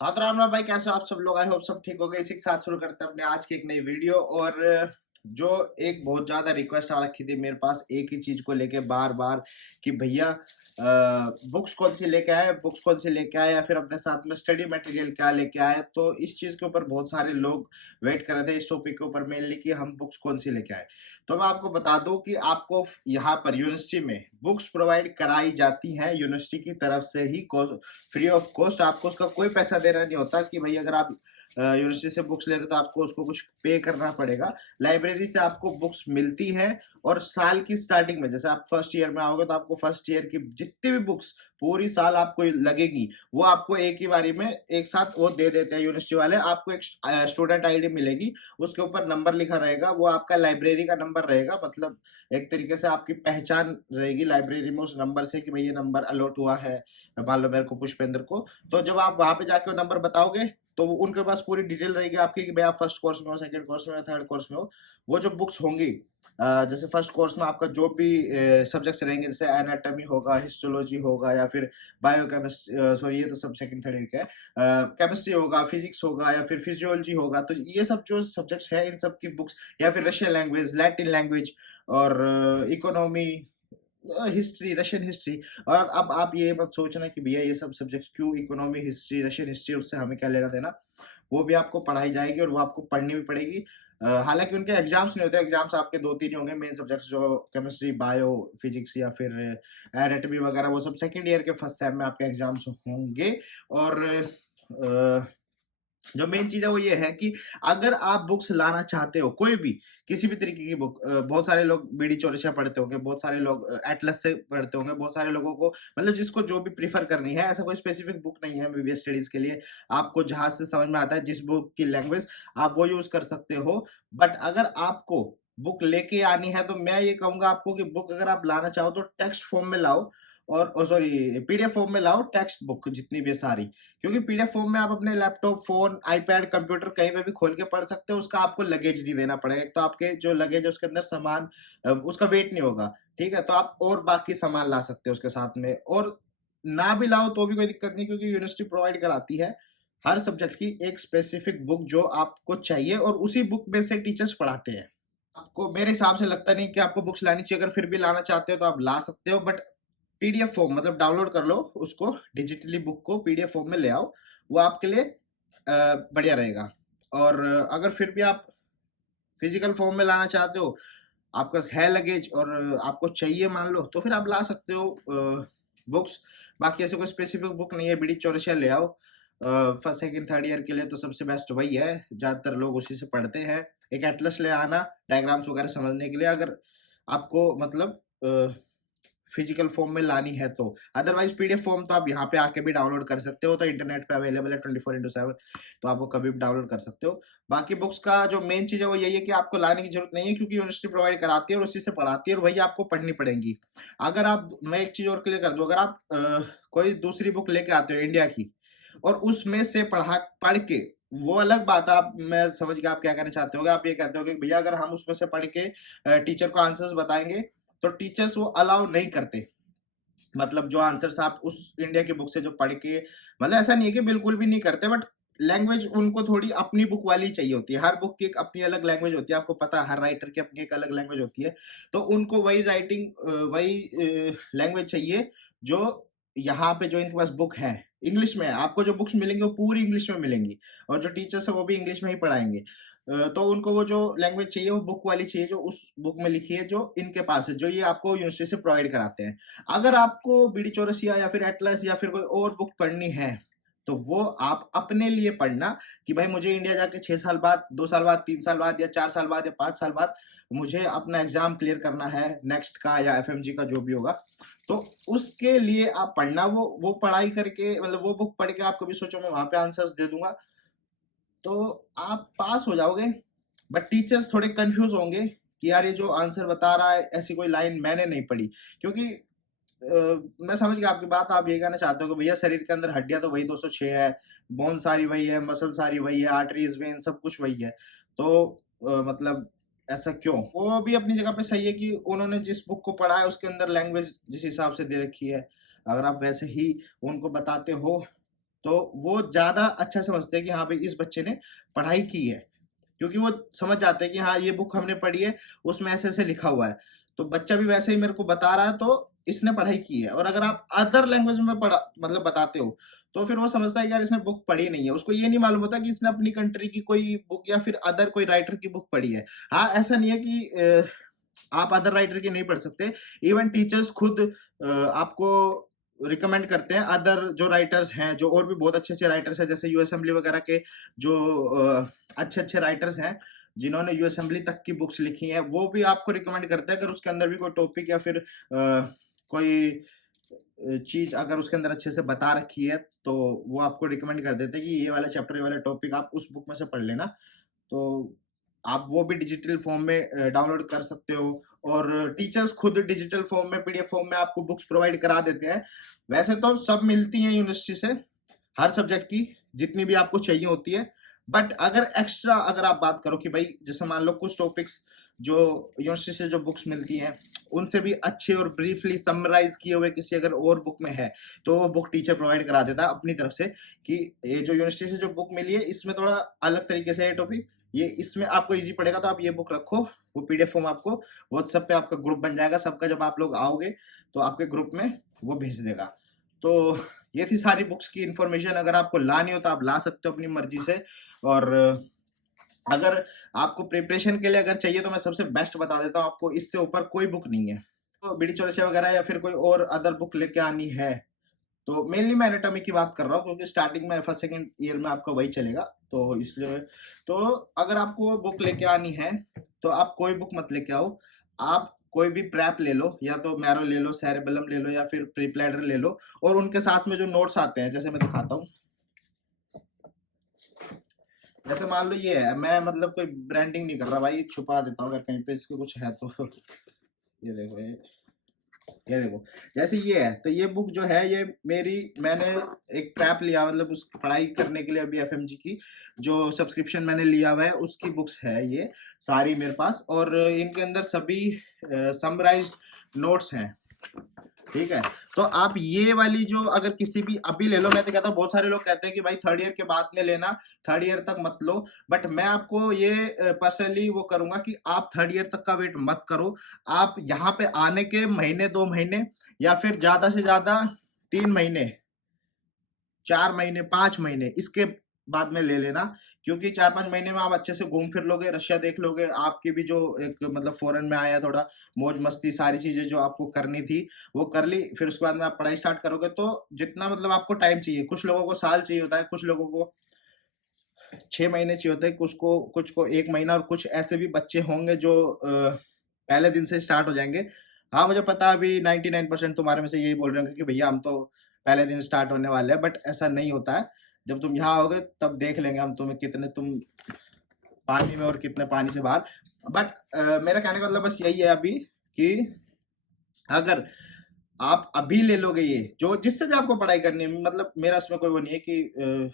हाँ, तो राम-राम भाई, कैसे हो आप सब लोग? आई होप सब ठीक हो गए। इसी के साथ शुरू करते हैं अपने आज की एक नई वीडियो। और जो एक बहुत ज़्यादा रिक्वेस्ट आ रखी थी मेरे पास एक ही चीज़ को लेके बार-बार कि भैया बुक्स कौन-सी लेके आए, बुक्स कौन-सी लेके आए या फिर अपने साथ में स्टडी मटेरियल क्या लेके आए। तो इस चीज़ के ऊपर बहुत सारे लोग वेट कर रहे थे इस टॉपिक के ऊपर मेनली कि हम बुक्स कौन-सी लेके आए। तो मैं आपको बता दूँ कि आपको यहाँ पर यूनिवर्सिटी में बुक्स प्रोवाइड कराई जाती हैं यूनिवर्सिटी की तरफ से ही फ्री ऑफ कॉस्ट। आपको उसका कोई पैसा देना नहीं होता कि भाई अगर आप यूनिवर्सिटी से बुक्स ले रहे हो तो आपको उसको कुछ पे करना पड़ेगा। लाइब्रेरी से आपको बुक्स मिलती हैं और साल की स्टार्टिंग में जैसे आप फर्स्ट ईयर में आओगे तो आपको फर्स्ट ईयर की जितनी भी बुक्स पूरी साल आपको लगेगी वो आपको एक ही बारी में एक साथ वो दे देते हैं यूनिवर्सिटी वाले। आपको एक स्टूडेंट आईडी मिलेगी, उसके ऊपर नंबर लिखा रहेगा, वो आपका लाइब्रेरी का नंबर रहेगा। मतलब एक तरीके से आपकी पहचान रहेगी लाइब्रेरी में उस नंबर से कि भाई ये नंबर अलॉट हुआ है मान लो मेरे को पुष्पेंद्र को। तो जब आप वहां पे जाके वो नंबर बताओगे तो उनके पास पूरी डिटेल रहेगी आपकी कि भाई आप फर्स्ट कोर्स में हो, सेकंड कोर्स में हो, थर्ड कोर्स में हो। वो जो बुक्स होंगी जैसे फर्स्ट कोर्स में आपका जो भी सब्जेक्ट्स रहेंगे जैसे एनाटॉमी होगा, हिस्टोलॉजी होगा या फिर बायोकेमिस्ट्री, सॉरी ये तो सब सेकंड थर्ड ईयर का है, केमिस्ट्री होगा, फिजिक्स होगा या फिर फिजियोलॉजी होगा। तो ये सब जो सब्जेक्ट्स है इन सब की बुक्स या फिर रशियन लैंग्वेज, लैटिन लैंग्वेज और इकोनॉमी, हिस्ट्री, रशियन हिस्ट्री। और अब आप ये मत सोचना कि भैया ये सब सब्जेक्ट्स क्यों, इकोनॉमी, हिस्ट्री, रशियन हिस्ट्री उससे हमें क्या लेना देना। वो भी आपको पढ़ाई जाएगी और वो आपको पढ़नी भी पड़ेगी। हालांकि उनके एग्जाम्स नहीं होते, एग्जाम्स आपके दो तीन ही होंगे मेन सब्जेक्ट्स जो केमिस्ट्री, बायो, फिजिक्स या फिर एनाटॉमी वगैरह, वो सब सेकंड ईयर के फर्स्ट सेम में आपके एग्जाम्स होंगे। और जो मेन चीज़ है वो ये है कि अगर आप बुक्स लाना चाहते हो कोई भी, किसी भी तरीके की बुक, बहुत सारे लोग बीडी चौरसिया पढ़ते होंगे, बहुत सारे लोग एटलस से पढ़ते होंगे, बहुत सारे लोगों को मतलब जिसको जो भी प्रेफ़र करनी है, ऐसा कोई स्पेसिफिक बुक नहीं है एमबीबीएस स्टडीज़ के लिए। आपको जहाँ से समझ में आता है जिस बुक की लैंग्वेज आप वो यूज़ कर सकते हो। बट अगर आपको बुक लेके आनी है तो मैं ये कहूँगा आपको कि बुक अगर आप लाना चाहो तो टेक्स्ट फॉर्म में लाओ और सॉरी पीडीएफ फॉर्म में लाओ टेक्स्ट बुक जितनी भी है सारी। क्योंकि पीडीएफ फॉर्म में आप अपने लैपटॉप, फ़ोन, आईपैड, कंप्यूटर कहीं पे भी खोल के पढ़ सकते हो, उसका आपको लगेज नहीं देना पड़ेगा। एक तो आपके जो लगेज है उसके अंदर सामान उसका वेट नहीं होगा, ठीक है? तो आप और बाकी सामान ला सकते हो उसके साथ में। और ना भी लाओ तो भी कोई दिक्कत नहीं क्योंकि यूनिवर्सिटी प्रोवाइड कराती है हर सब्जेक्ट की एक स्पेसिफिक बुक जो आपको चाहिए और उसी बुक में से टीचर्स पढ़ाते हैं। आपको मेरे हिसाब से लगता नहीं कि आपको बुक्स लानी चाहिए, अगर फिर भी लाना चाहते हो तो आप ला सकते हो। बट पीडीएफ फॉर्म मतलब डाउनलोड कर लो उसको डिजिटली, बुक को पीडीएफ फॉर्म में ले आओ, वो आपके लिए बढ़िया रहेगा। और अगर फिर भी आप फिजिकल फॉर्म में लाना चाहते हो, आपके पास है लगेज और आपको चाहिए मान लो, तो फिर आप ला सकते हो बुक्स। बाकी ऐसे कोई स्पेसिफिक बुक नहीं है, बीडी चौरसिया ले आओ। फर्स्ट सेकंड थर्ड ईयर के लिए तो सबसे बेस्ट वही है, ज़्यादातर लोग उसी से पढ़ते हैं। एक एटलस ले आना डायग्राम्स वगैरह समझने के लिए, अगर आपको मतलब फिजिकल फॉर्म में लानी है तो। अदरवाइज पीडीएफ फॉर्म तो आप यहाँ पे आके भी डाउनलोड कर सकते हो, तो इंटरनेट पे अवेलेबल है 24/7, तो आप वो कभी भी डाउनलोड कर सकते हो। बाकी बुक्स का जो मेन चीज़ है वो यही है कि आपको लाने की जरूरत नहीं है क्योंकि यूनिवर्सिटी प्रोवाइड कराती है और उसी से पढ़ाती है और वही आपको पढ़नी पड़ेंगी। अगर आप, मैं एक चीज़ और क्लियर कर दूँ, अगर आप कोई दूसरी बुक लेके आते हो इंडिया की और उसमें से पढ़ के, वो अलग बात है। आप, मैं समझ गया आप क्या कहना चाहते होगे। आप ये कहते हो कि भैया अगर हम उसमें से पढ़ के टीचर को आंसर्स बताएंगे तो टीचर्स वो अलाउ नहीं करते। मतलब जो आंसर्स आप उस इंडिया की बुक से जो पढ़ के, मतलब ऐसा नहीं है कि बिल्कुल भी नहीं करते, बट लैंग्वेज उनको थोड़ी अपनी बुक वाली चाहिए होती है। हर बुक की एक अपनी अलग लैंग्वेज होती है, आपको पता है हर राइटर की अपनी एक अलग लैंग्वेज होती है। तो उनको वही राइटिंग, वही लैंग्वेज चाहिए जो यहाँ पे जो इनके पास बुक है इंग्लिश में है। आपको जो बुक्स मिलेंगी वो पूरी इंग्लिश में मिलेंगी और जो टीचर्स है वो भी इंग्लिश में ही पढ़ाएंगे। तो उनको वो जो लैंग्वेज चाहिए वो बुक वाली चाहिए जो उस बुक में लिखी है, जो इनके पास है, जो ये आपको यूनिवर्सिटी से प्रोवाइड कराते हैं। अगर आपको बीडी चौरसिया या फिर एटलस या फिर कोई और बुक पढ़नी है तो वो आप अपने लिए पढ़ना कि भाई मुझे इंडिया जाके 6 साल बाद, 2 साल बाद, 3 साल बाद या 4 साल बाद या 5 साल बाद मुझे अपना एग्जाम क्लियर करना है नेक्स्ट का या एफएमजी का जो भी होगा। तो उसके लिए आप पढ़ना, वो पढ़ाई करके, मतलब वो बुक पढ़ के आप कभी सोचो मैं वहां पे आंसर्स दे दूंगा तो आप पास हो जाओगे। बट टीचर्स थोड़े कंफ्यूज होंगे कि यार ये जो आंसर बता रहा है ऐसी कोई लाइन मैंने नहीं पढ़ी। क्योंकि मैं समझ गया आपकी बात। आप ये कहना चाहते हो कि भैया शरीर के अंदर हड्डियां तो वही 206 है, बोन सारी वही है, मसल सारी वही है, आर्टरीज, वेन सब कुछ वही है। तो मतलब ऐसा क्यों? वो भी अपनी जगह पे सही है कि उन्होंने जिस बुक को पढ़ा है उसके अंदर लैंग्वेज जिस हिसाब से दे रखी है, अगर आप वैसे ही उनको बताते हो तो वो ज़्यादा अच्छा समझते हैं कि हाँ भाई इस बच्चे ने पढ़ाई की है, क्योंकि वो समझ जाते हैं कि हाँ ये बुक हमने पढ़ी है, उसमें ऐसे-ऐसे लिखा हुआ है। तो बच्चा भी वैसे ही मेरे को बता रहा है तो इसने पढ़ाई की है। और अगर आप अदर लैंग्वेज में पढ़ा मतलब बताते हो, तो फिर वो समझता है कि यार इसने बुक पढ़ी नहीं है। उसको ये नहीं मालूम होता कि इसने अपनी कंट्री की कोई बुक या फिर अदर कोई राइटर की बुक पढ़ी है। हाँ, ऐसा नहीं है कि आप अदर राइटर की नहीं पढ़ सकते। इवन टीचर्स खुद आपको रिकमेंड करते हैं अदर जो राइटर्स हैं, जो और भी बहुत अच्छे-अच्छे राइटर्स हैं, जैसे यू असेंबली वगैरह के जो अच्छे-अच्छे राइटर्स हैं, जिन्होंने यू असेंबली तक की बुक्स लिखी हैं, वो भी आपको रिकमेंड करते हैं अगर उसके अंदर भी कोई टॉपिक या फिर कोई चीज़ अगर उसके अंदर अच्छे से बता रखी है, तो वो आपको रिकमेंड कर देते हैं कि ये वाला चैप्टर, ये वाला टॉपिक आप उस बुक में से पढ़ लेना। तो आप वो भी डिजिटल फॉर्म में डाउनलोड कर सकते हो। और टीचर्स खुद डिजिटल फॉर्म में, पीडीएफ फॉर्म में आपको बुक्स प्रोवाइड करा देते हैं। वैसे तो सब मिलती हैं यूनिवर्सिटी से, हर सब्जेक्ट की जितनी भी आपको चाहिए होती है। बट अगर एक्स्ट्रा अगर आप बात करो कि भाई जैसे मान लो कुछ टॉपिक्स जो यूनिवर्सिटी से जो बुक्स मिलती हैं, उनसे भी अच्छे और ब्रीफली समराइज किए हुए किसी अगर और बुक में है, तो वो बुक टीचर प्रोवाइड करा देता है अपनी तरफ से कि ये जो यूनिवर्सिटी से जो बुक मिली है, इसमें थोड़ा अलग तरीके से है टॉपिक, ये इसमें आपको ईज़ी पड़ेगा तो आप ये बुक रखो। वो पीडीएफ फॉर्म आपको व्हाट्सएप पे आपका ग्रुप बन जाएगा सबका, जब आप लोग आओगे तो आपके ग्रुप में वो भेज देगा। तो ये थी सारी बुक्स की इन्फॉर्मेशन। अगर आपको लानी हो तो आप ला सकते हो अपनी मर्जी से। और अगर आपको प्रिपरेशन के लिए अगर चाहिए तो मैं सबसे बेस्ट बता देता हूँ आपको, इससे ऊपर कोई बुक नहीं है। तो बीडी चौरसिया वगैरह या फिर कोई और अदर बुक लेके आनी है, तो मेनली मैं एनाटॉमी की बात कर रहा हूँ, क्योंकि स्टार्टिंग में फर्स्ट सेकंड ईयर में आपका वही चलेगा, तो इसलिए। तो अगर आपको बुक लेके आनी है तो आप कोई बुक मत लेके आओ, आप कोई भी प्रैप ले लो, या तो मैरो ले लो, सेरेबेलम ले लो, या फिर प्रीप्लैडर ले लो। और उनके साथ में जो नोट्स आते हैं, जैसे मैं दिखाता हूँ, जैसे मान लो ये है, मैं मतलब कोई ब्रांडिंग नहीं कर रहा भाई, छुपा देता हूँ अगर कहीं पे इसके कुछ है तो। ये देखो, ये देखो, जैसे ये है, तो ये बुक जो है ये मेरी, मैंने एक प्रैप लिया, मतलब उस पढ़ाई करने के लिए अभी एफएमजी की जो सब्सक्रिप्शन मैंने लिया हुआ है, उसकी बुक्स है ये सारी मेरे पास। और इनके अंदर सभी समराइज्ड नोट्स हैं, ठीक है। तो आप ये वाली जो अगर किसी भी अभी ले लो, मैं तो कहता हूँ, बहुत सारे लोग कहते हैं कि भाई थर्ड ईयर के बाद में लेना, थर्ड ईयर तक मत लो। बट मैं आपको ये पर्सनली वो करूंगा कि आप थर्ड ईयर तक का वेट मत करो। आप यहाँ पे आने के महीने, 2 महीने, या फिर ज्यादा से ज्यादा 3 महीने, 4 महीने, 5 महीने इसके बाद में ले लेना। क्योंकि 4-5 महीने में आप अच्छे से घूम फिर लोगे, रशिया देख लोगे, आपकी भी जो एक मतलब फॉरेन में आया, थोड़ा मौज मस्ती, सारी चीजें जो आपको करनी थी वो कर ली। फिर उसके बाद में आप पढ़ाई स्टार्ट करोगे, तो जितना मतलब आपको टाइम चाहिए, कुछ लोगों को साल चाहिए होता है, कुछ लोगों को 6 महीने चाहिए होते हैं, कुछ को 1 महीना, और कुछ ऐसे भी बच्चे होंगे जो पहले दिन से स्टार्ट हो जाएंगे। हाँ, मुझे पता है अभी 99% तुम्हारे में से यही बोल रहे होंगे कि भैया हम तो पहले दिन स्टार्ट होने वाले हैं, बट ऐसा नहीं होता है। जब तुम यहाँ आओगे तब देख लेंगे हम तुम्हें, कितने तुम पानी में और कितने पानी से बाहर। बट मेरा कहने का मतलब बस यही है अभी कि अगर आप अभी ले लोगे ये, जो जिससे भी आपको पढ़ाई करनी है, मतलब मेरा उसमें कोई वो नहीं है कि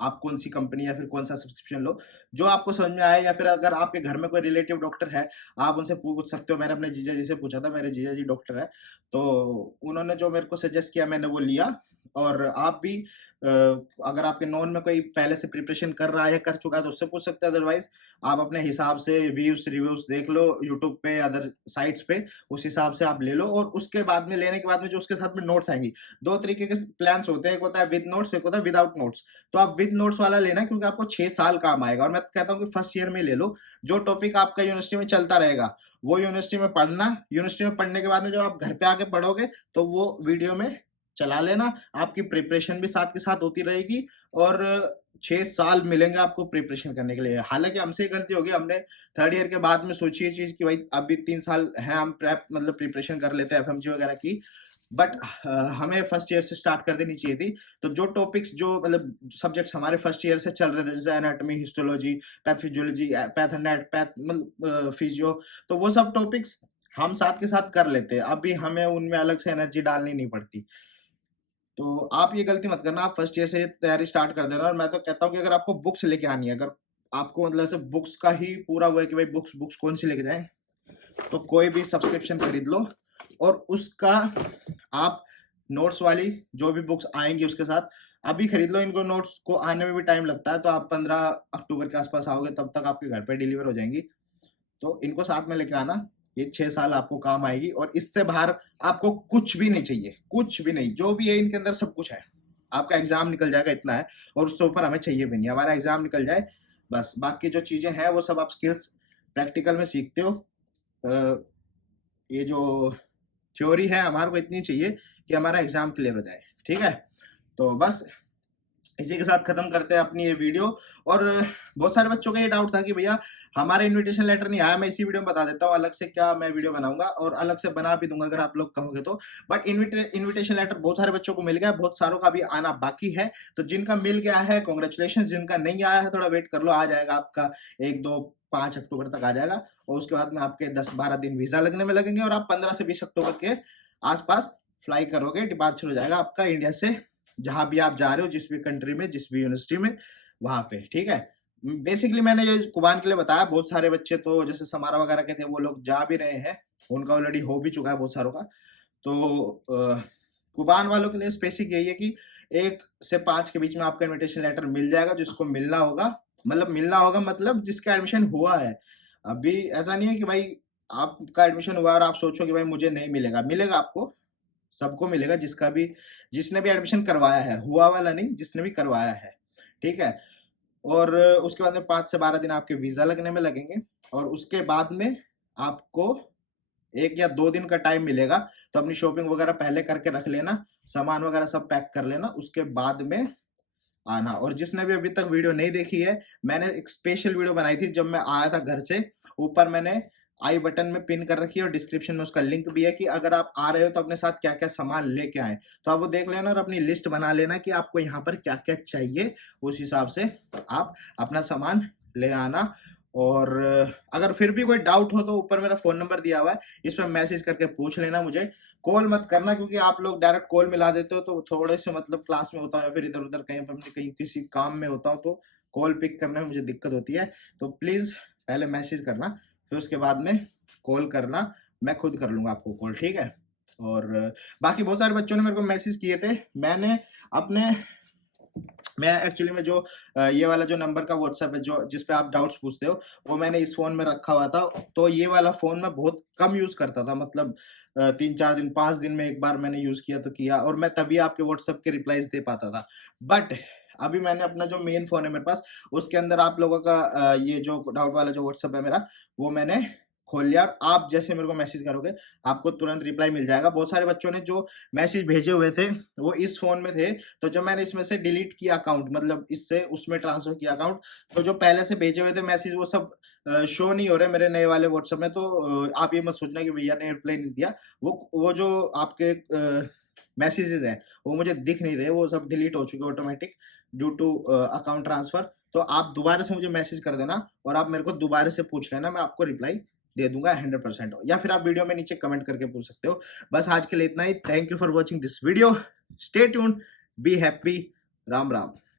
आप कौन सी कंपनी या फिर कौन सा सब्सक्रिप्शन लो, जो आपको समझ में आए। या फिर अगर आपके घर में कोई रिलेटिव डॉक्टर है, आप उनसे पूछ सकते हो। मैंने अपने जीजा जी से पूछा था, मेरे जीजा जी डॉक्टर है, तो उन्होंने जो मेरे को सजेस्ट किया मैंने वो लिया। और आप भी अगर आपके नॉन में कोई पहले से प्रिपरेशन कर रहा है या कर चुका है तो उससे पूछ सकते हैं। अदरवाइज आप अपने हिसाब से व्यूज रिव्यूज देख लो यूट्यूब पे, अदर साइट्स पे, उस हिसाब से आप ले लो। और उसके बाद में लेने के बाद में जो उसके साथ में नोट्स आएंगी, दो तरीके के प्लान्स होते हैं, एक होता है विद नोट्स, एक होता है विदाउट नोट्स। तो आप विद नोट्स वाला लेना, क्योंकि आपको 6 साल काम आएगा। और मैं कहता हूँ कि फर्स्ट ईयर में ले लो, जो टॉपिक आपका यूनिवर्सिटी में चलता रहेगा वो यूनिवर्सिटी में पढ़ना। यूनिवर्सिटी में पढ़ने के बाद में जब आप घर पे आके पढ़ोगे तो वो वीडियो में चला लेना, आपकी प्रिपरेशन भी साथ के साथ होती रहेगी। और 6 साल मिलेंगे आपको प्रिपरेशन करने के लिए। हालांकि हमसे ही गलती होगी, हमने थर्ड ईयर के बाद में सोची ये चीज कि भाई अभी 3 साल है, हम प्रेप मतलब प्रिपरेशन कर लेते हैं एफएमजी वगैरह की। बट हमें फर्स्ट ईयर से स्टार्ट कर देनी चाहिए थी। तो जो टॉपिक्स, जो मतलब सब्जेक्ट्स हमारे फर्स्ट ईयर से चल रहे थे, जैसे anatomy, histology, pathophysiology, path and path मतलब फिजियो, तो वो सब टॉपिक्स हम साथ के साथ कर लेते हैं। अभी हमें उनमें अलग से एनर्जी डालनी नहीं पड़ती। तो आप ये गलती मत करना, आप फर्स्ट ईयर से तैयारी स्टार्ट कर देना। और मैं तो कहता हूँ कि अगर आपको बुक्स लेके आनी है, अगर आपको मतलब ऐसे बुक्स का ही पूरा वो है कि भाई बुक्स बुक्स कौन सी लेके जाएं, तो कोई भी सब्सक्रिप्शन खरीद लो। और उसका आप नोट्स वाली जो भी बुक्स आएंगी उसके साथ अभी खरीद लो इनको, नोट्स को आने में भी टाइम लगता है, तो आप 15 अक्टूबर के आसपास आओगे तब तक आपके घर पे डिलीवर हो जाएंगी। तो इनको साथ में लेके आना, ये 6 साल आपको काम आएगी और इससे बाहर आपको कुछ भी नहीं चाहिए, कुछ भी नहीं। जो भी है इनके अंदर सब कुछ है। आपका एग्जाम निकल जाएगा इतना है, और उससे ऊपर हमें चाहिए भी नहीं, हमारा एग्जाम निकल जाए बस। बाकी जो चीजें हैं वो सब आप स्किल्स प्रैक्टिकल में सीखते हो। ये जो थ्योरी है हमारे को इतनी चाहिए कि हमारा एग्जाम क्लियर हो जाए, ठीक है। तो बस इसी के साथ खत्म करते हैं अपनी ये वीडियो। और बहुत सारे बच्चों का ये डाउट था कि भैया हमारा इनविटेशन लेटर नहीं आया। मैं इसी वीडियो में बता देता हूँ अलग से क्या मैं वीडियो बनाऊंगा, और अलग से बना भी दूंगा अगर आप लोग कहोगे तो। बट इनविटेशन लेटर बहुत सारे बच्चों को मिल गया, बहुत सारों का भी आना बाकी है। तो जिनका मिल गया है कॉन्ग्रेचुलेशन, जिनका नहीं आया है थोड़ा वेट कर लो, आ जाएगा आपका 1, 2, 5 अक्टूबर तक आ जाएगा। और उसके बाद में आपके 10-12 दिन वीजा लगने में लगेंगे, और आप 15 से 20 अक्टूबर के आसपास फ्लाई करोगे, डिपार्चर हो जाएगा आपका इंडिया से, जहां भी आप जा रहे हो, जिस भी कंट्री में, जिस भी यूनिवर्सिटी में, वहां पे, ठीक है। बेसिकली मैंने ये कुबान के लिए बताया। बहुत सारे बच्चे तो जैसे समारा वगैरह के थे वो लोग जा भी रहे हैं, उनका ऑलरेडी हो भी चुका है बहुत सारों का। तो कुबान वालों के लिए स्पेसिफिक यही है कि 1 से 5 के बीच में आपका इनविटेशन लेटर मिल जाएगा, जिसको मिलना होगा। मतलब जिसका एडमिशन हुआ है। अभी ऐसा नहीं है कि भाई आपका एडमिशन हुआ और आप सोचो कि भाई मुझे नहीं मिलेगा, मिलेगा आपको, सबको मिलेगा, जिसने भी एडमिशन करवाया है, हुआ वाला नहीं, जिसने भी करवाया है, ठीक है। और उसके बाद में 5 से 12 दिन आपके वीजा लगने में लगेंगे, और उसके बाद में आपको 1 या 2 दिन का टाइम मिलेगा। तो अपनी शॉपिंग वगैरह पहले करके रख लेना, सामान वगैरह सब पैक कर लेना, उसके बाद में आना। और जिसने भी अभी तक वीडियो नहीं देखी है, मैंने एक स्पेशल वीडियो बनाई थी जब मैं आया था घर से, ऊपर मैंने आई बटन में पिन कर रखी है, और डिस्क्रिप्शन में उसका लिंक भी है कि अगर आप आ रहे हो तो अपने साथ क्या क्या सामान लेके आए। तो आप वो देख लेना और अपनी लिस्ट बना लेना कि आपको यहाँ पर क्या क्या चाहिए, उस हिसाब से आप अपना सामान ले आना। और अगर फिर भी कोई डाउट हो तो ऊपर मेरा फोन नंबर दिया हुआ है, इस पर मैसेज करके पूछ लेना मुझे। कॉल मत करना, क्योंकि आप लोग डायरेक्ट कॉल मिला देते हो, तो थोड़े से मतलब क्लास में होता है, फिर इधर उधर कहीं कहीं किसी काम में होता हूँ, तो कॉल पिक करने में मुझे दिक्कत होती है। तो प्लीज पहले मैसेज करना, फिर उसके बाद में कॉल करना, मैं खुद कर लूंगा आपको कॉल, ठीक है। और बाकी बहुत सारे बच्चों ने मेरे को मैसेज किए थे, मैं एक्चुअली में जो ये वाला जो नंबर का व्हाट्सएप है, जो जिस पे आप डाउट्स पूछते हो, वो मैंने इस फोन में रखा हुआ था। तो ये वाला फोन मैं बहुत कम यूज करता था, मतलब 3-4 दिन, 5 दिन में एक बार मैंने यूज किया तो किया, और मैं तभी आपके व्हाट्सएप के रिप्लाईज दे पाता था। बट अभी मैंने अपना जो मेन फोन है मेरे पास, उसके अंदर आप लोगों का ये जो डाउट वाला जो व्हाट्सएप है मेरा, वो मैंने खोल लिया। आप जैसे मेरे को मैसेज करोगे, आपको तुरंत रिप्लाई मिल जाएगा। बहुत सारे बच्चों ने जो मैसेज भेजे हुए थे वो इस फोन में थे, तो जब मैंने इसमें से डिलीट किया अकाउंट, मतलब इससे उसमें ट्रांसफर किया अकाउंट, तो जो पहले से भेजे हुए थे मैसेज वो सब शो नहीं हो रहे मेरे नए वाले व्हाट्सएप में। तो आप ये मत सोचना कि भैया ने रिप्लाई नहीं दिया, वो जो आपके मैसेजेस हैं वो मुझे दिख नहीं रहे, वो सब डिलीट हो चुके automatic due to account transfer. तो आप दोबारा से मुझे मैसेज कर देना, और आप मेरे को दोबारा से पूछ लेना, मैं आपको रिप्लाई दे दूंगा 100%। या फिर आप वीडियो में नीचे कमेंट करके पूछ सकते हो। बस आज के लिए इतना ही। Thank you for watching this video. Stay tuned, be happy. Ram Ram.